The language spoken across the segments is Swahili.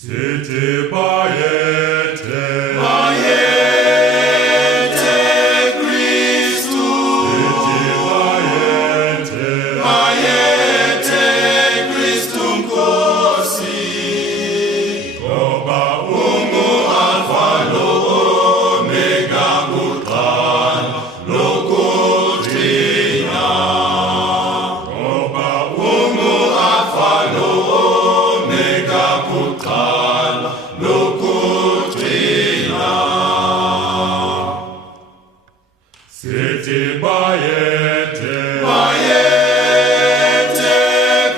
Sete Baiete, Baiete Christum, Sete Baiete, Baiete Christum cosi, Oba Umu Alpha lo Omega Mutan, Loco Trina, Oba Umu Alpha lo Omega Mutan, Loco Trina. Sete Baiete, Baiete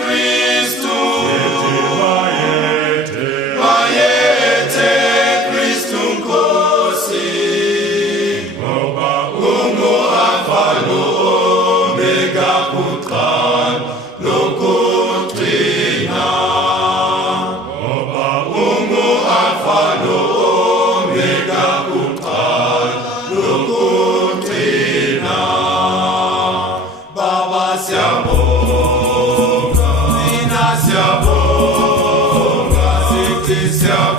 Christum, Sete Baiete, Baiete Christum cosi, Oba Umu Alpha lo Omega Mutan, Loco Trina, Oba Umu Alpha lo Omega Mutan, Loco Trina. Baba siabonga, Nina siabonga, Siti siabonga.